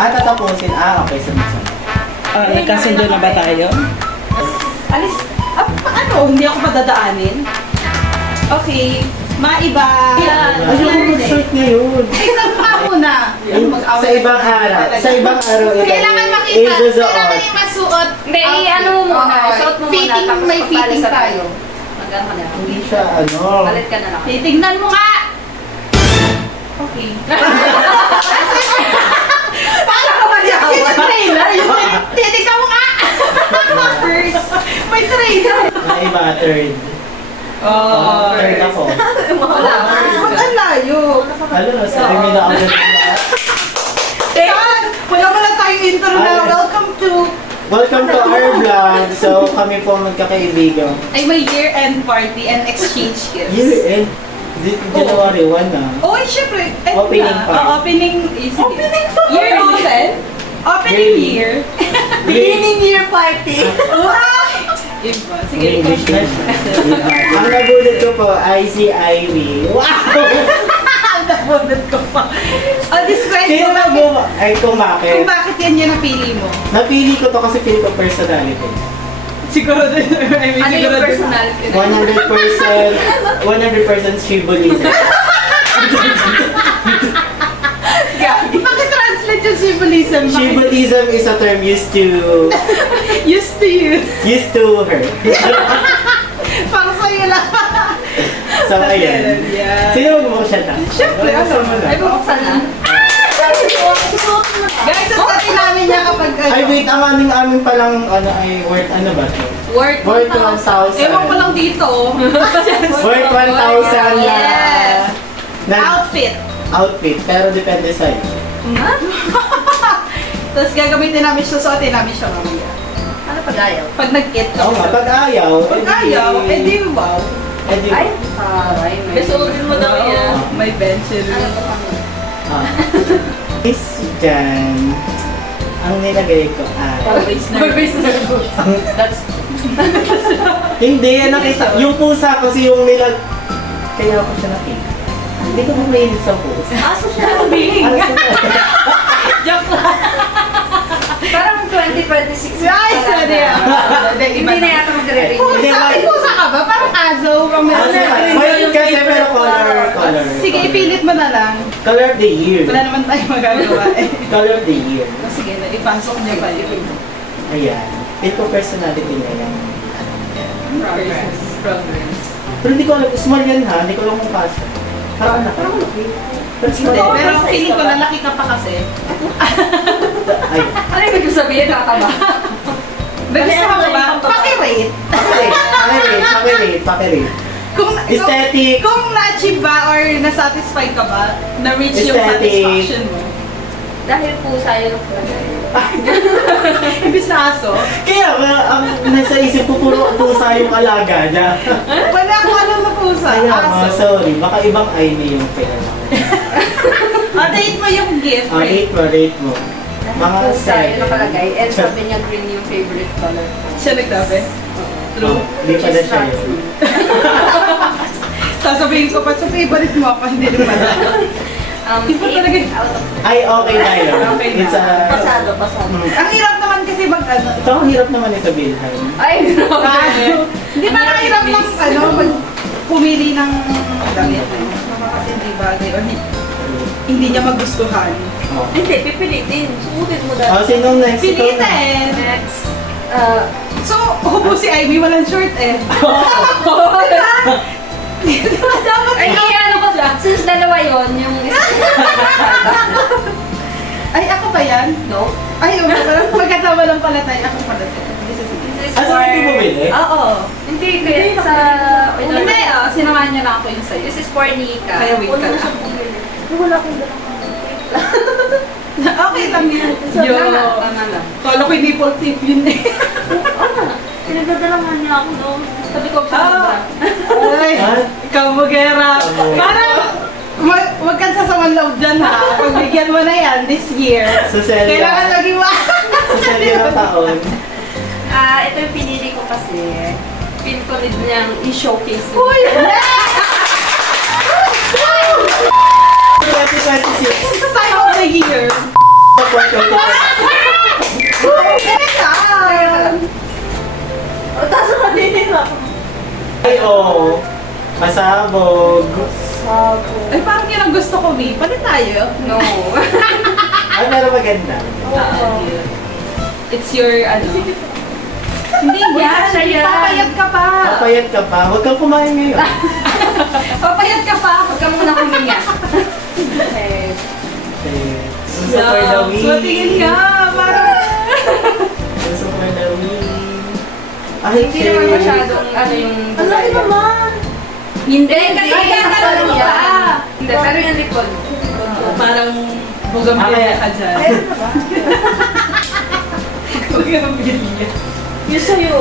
Tatapusin. Okay, sunod-sunod. Nagkasundo na ba tayo? Alis, ano? Hindi ako madadaanin? Okay, maiba. Ayoko mag-start ngayon. Tignan mo muna. Sa ibang araw. Sa ibang araw. Kailangan makita. Kailangan yung masuot. Hindi, ano mo muna. Suot mo muna. Fitting, Tapos may fitting magpapalis tayo. Hanggang ka na lang. Hindi siya Palit ka na lang. Titignan mo nga! Okay. Paano ka mali ako? Yung trailer. Titignan mo nga! First. May trailer. Naiba, third. Third ako. Wala. Ang layo. Alam mo, sabi mo na ako na Yan! Wala mo lang tayong intro na Welcome to our vlog. So, kami po magkakaibigan. ay may year-end party and exchange gifts. Year-end. January 1 na. Oh, syempre. Opening party. Opening is year open. Opening year. Beginning year party. Iba. May Sige, English na siya. Ang nabulot ko po ay si Ivy. Wow! Ang nabunod ko pa. Describe Sino mo na mo? Ay, kung kung bakit? bakit yan yung napili mo. Napili ko to kasi feel ko personality. Siguro din. Ano yung personality na? 100% shibulism. Pakitranslate yung symbolism. Shibulism is a term used to Used to her. Para sa'yo lang. So, ayun. Yeah. Sino mo siya ta? Siyempre, ano mo Ay, bubuksan na. Guys, sasabihin namin niya kapag Ay, wait, ang aming palang, ay, worth, ano ba to? Worth Worth 1,000. Ewan ko lang dito. Worth 1,000 na, Yes. na Outfit. pero depende sa'yo. Tapos gagamitin namin siya, suotin namin siya mamaya. Ano pag-ayaw? Pag nag-it ka. Oo nga, pag ayaw, Pag ayaw, di wow. edi, Ay, aray. Kasuotin mo daw yan. May pencil. Ano pa pa? is dyan, ang nilagay ko ay, Always That's hindi, nakita, yung pusa kasi yung kaya ako siya nakita. Hindi ko mahilig sa pusa. aso siya. Bing. Ano siya? Joke lang. Parang 2026. Ay, sorry. Hindi na yata magre-ring. Pusa ka ba? Parang aso. Mayroon kasi pero color. Sige, ipilit mo na lang. Color of the year. Wala naman tayo magagawa eh. Color of the year. Sige, ipasok niyo pa yun. Ayan. Feel ko personality na yan. Progress. Pero hindi ko alam, small yan ha, hindi ko alam kung pasok. Parang anak. Pero small. Hindi, pero feeling ko lalaki ka pa kasi. Ay. Ano yung ibig sabihin? Nakakaba? Gusto mo ba? Pakirate. Pakirate. Aesthetic. Kung na-achieve ba or na-satisfy ka ba, na-reach yung Aesthetic. satisfaction mo. Dahil pusa yun ang palagay. Ibis na aso. Kaya ang nasa isip ko puro pusa yung alaga niya. Wala akong alam na pusa. Kaya Aso. sorry, baka ibang Ivy yung pinala. Date mo yung gift. Rate mo. Mga Pusa yun ang palagay. And 7. sabi niya green yung favorite color. Siya nagsabi. True. Hindi pa na siya yun. Sasabihin ko pa sa favorite mo ako, hindi rin pala. Di ba talaga? Out of Ay, okay na yun. Okay na. It's a... pasado. Ang hirap naman kasi mag-ano. Ito ang hirap naman ito, Bilhan. Ay, grabe. Hindi ba hirap lang mag pumili ng damit na yun? Kasi hindi bagay or hindi niya magustuhan. Oh. Hindi, pipilitin. Sukutin mo dahil. Sinong next? Pilitin! Next. So, hubo si Ivy, walang short eh. Diba dapat Ay, ano ko siya? Since dalawa yun, yung isa. Ay, ako ba yan? No? Ay, magkatawa lang pala tayo. Ako pala. This is This is Ah, so hindi mo bili? Oo. Hindi, kaya sa... Hindi, sinamahan niya lang ako yung sa'yo. This is for Nika. Kaya wait ka lang. Wala akong dalang Okay lang yan. Tama lang. Kala ko hindi full tip yun eh. Pinagdadala nga niya ako doon. Sabi ko, Ay, ikaw magera. Parang, wag kang sasaman loob dyan ha. Pagbigyan mo na yan this year. Sa Celia. Kailangan nag-iwa. Sa Celia ng taon. ito yung pinili ko kasi. Feel ko need niyang i-showcase. Uy! 2026. Time of the for 2020. O, tapos matinin ako. Ay, oo. Masabog. Ay, parang yun ang gusto ko, Mi. Palit tayo. No. Ay, pero maganda. It's your, ano. Hindi yan. siya yan. Papayat ka pa. Papayat ka pa. Huwag kang kumain ngayon. Papayat ka pa. Huwag ka muna huminga. Okay. Gusto for the win. So, tingin ka. Parang, Gusto for the win. Ay, Hindi naman masyadong ano yung... ang laki naman. Hindi, kasi Ay, yan parang yan. pa. Hindi, pero yung likod. Parang bugambilya ka dyan. Bugambilya. Yung sa'yo.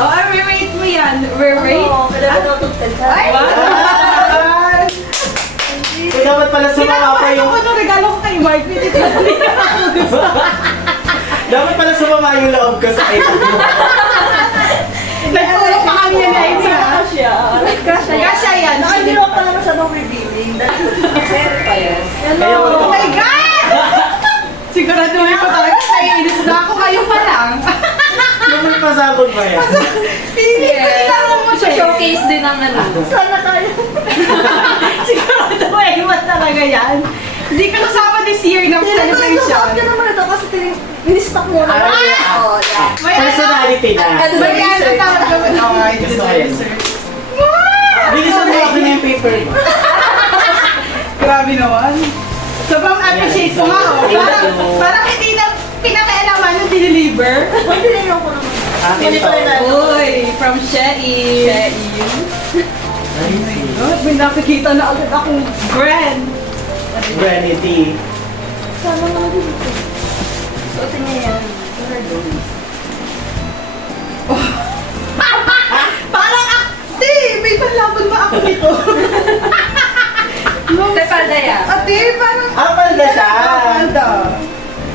Oh, re-rate mo yan. Re-rate? kailangan natutag ka. Ay! Wow! So, dapat pala sumama pa yung... Ako nung regalo ko kay Mark, hindi ko gusto. Dapat pala sumama yung loob ko sa kayo. Nagtulong pa kami yan ay Kasya. Kasya yan. Ay, hindi naman pala masyadong revealing. Pero pa yan. Kaya wag Oh my God! Siguraduhin ko talaga naiinis na ako kayo pa lang. Yung may pasabog ba yan? Hindi ko sinama mo siya. Showcase din ang ano. Sana tayo. Siguraduhin mo talaga yan. Hindi ko nasama this year ng celebration. ka naman ito kasi in-stock mo na. Ay, Oh, yeah. Personality na. Bayan na tawag kami. Oh, I Gusto ko yan. deserve. Bilisan mo ako na yung paper mo. Grabe naman. Sobrang appreciate ko nga. Oh. Parang hindi na pinakailaman yung dineliver. Hindi rin ako naman. Akin to. Uy, from Shei. God, may nakikita na agad akong brand. Granity. Sana nga din ito. Suotin niya yan. Parang ate, may panlaban ba ako nito? Tepalda yan. Ate, parang Apal na siya. Palda.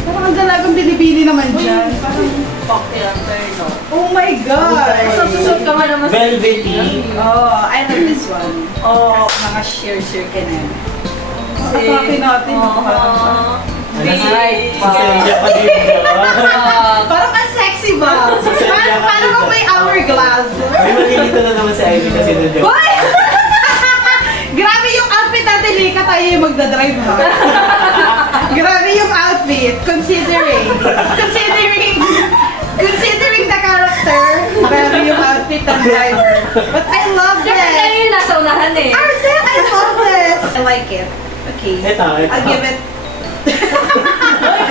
Parang ang dalagang binibili naman dyan. Parang, oh my God. Susunod ka man naman sa Velvety. Oh, I love this one. Oh. Mga share ka na. Atake natin. Ay, sasaya ka din ba? Parang ang sexy ba? Parang kung may hourglass. May malilito na naman si Ivy kasi doon yun. Hoy! Grabe yung outfit natin, Lika, tayo yung magdadrive ha. Grabe yung outfit, considering the character, grabe yung outfit ng driver. But I love Kasi this. kayo yung nasa unahan eh. Arte, I love this. I like it. Okay. Ito. I'll give it.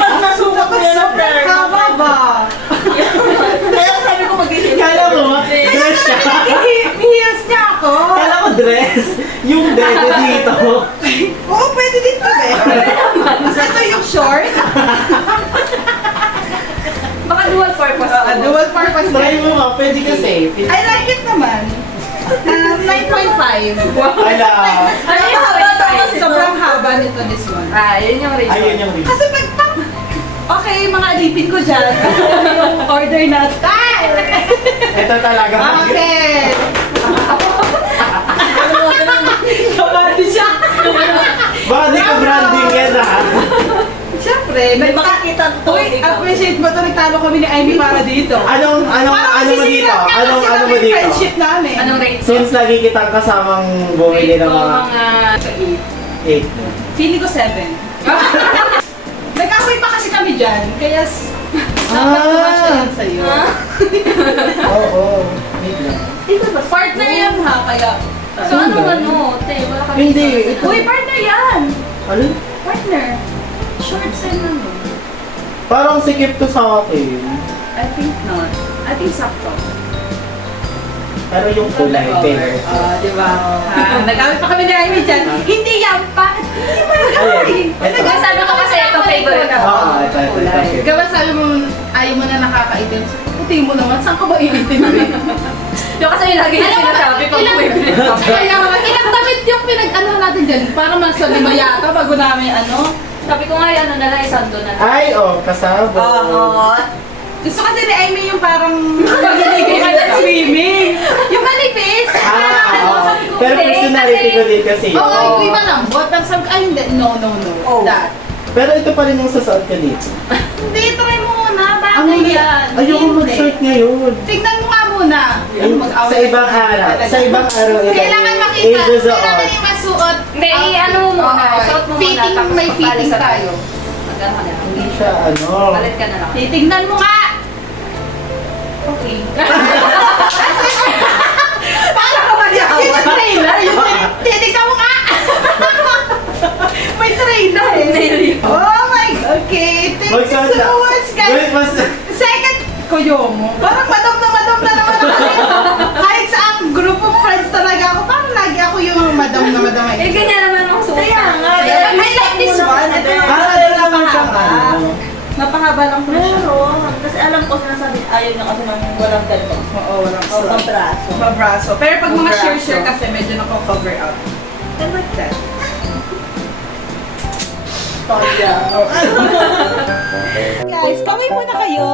Pag nasukat mo yan ang prayer. Haba ba? Kaya sabi ko mag-ihip. Kala mo, dress siya. Heels niya ako. Kala ko dress. Yung dede dito. Oo, pwede dito eh. Mas ito yung short. Baka dual purpose. Dual purpose. Try mo nga, pwede kasi. I like it naman. 9.5. Ala. Ano yung Sobrang haba nito, this one. Ah, yun yung reason. Ayun yung reason. Kasi okay, mga alipin ko dyan. Order na tayo. Ito talaga. Okay. Kabati siya. Baka di ko branding yan ha. Siyempre, May makikita to. Uy, appreciate mo ito. Nagtalo kami ni Amy para dito. Ano mo dito? Ano mo dito? friendship namin. Anong rate? Since lagi kitang kasamang bumili Rate ng ko mga mga 8. Feeling ko 7. Nag-away pa kasi kami dyan. Kaya siya yan sa'yo. Oo. Wait lang. Partner yan ha, kaya... So ano? Te, wala kami. Hindi. Uy, partner yan! Ano? Partner. Shorts and ano. Parang sikip to sa akin. I think not. I think sakto. Pero yung kulay, pero. Di ba? Nag-away pa kami ni Amy dyan. Hindi yan pa! Hindi pa Ayun. Ito. Sabi ko kasi ito favorite ako. Oo, ito. Gawa sabi mo, ayaw mo na nakakaitim. Puti mo naman, saan ka ba iitim? Yung kasi yung lagi yung sinasabi pag bumibili ka. Kaya ilang damit yung pinag-ano natin dyan para mas lima yata bago namin ano. Sabi ko nga, ano na lang, isando na lang. Ay, kasabot. Gusto kasi ni Amy yung parang pag-ibigay ka ng swimming. Yung manipis. Sabi ko, Pero personality ko din kasi yun. Oo, iba lang. But sabi ko, ay hindi, no. Oh. That. Pero ito pa rin yung sasuot ka dito. Hindi, try mo muna. Ang Bagay yan. ayoko mag-short ngayon. Tignan mo nga muna. Sa ibang araw. Sa ibang araw. Kailangan makita. Isusuot. Kailangan yung masuot. Hindi, ano mo muna. Oo, Suot mo muna. fitting, Tapos may pagbalik fitting ka tayo. Magkano ka na lang. Hindi siya ano. Palit ka na lang. Titignan mo nga. Okay. Para ka magyawan. Yung trailer. Titignan mo nga. May trailer eh. Oh my God. Okay. Thank you Magsuot so much, guys. Wait, Second, kuyo mo. Parang madam na naman ako. Kahit sa ang group of friends talaga ako, parang lagi ako yung madam na madam. Eh, ganyan naman ang suot. Kaya nga, I like this one. Ito yung Para rin naman siyang ano. napahaba lang po siya. meron. Kasi alam ko sinasabi, ayaw niya kasi ng walang ganito. Oo, walang O, pang braso. Mabraso. Pero pag mga Mabraso. share kasi medyo nako-cover up. I like that. Tolya. Guys, kaway muna kayo.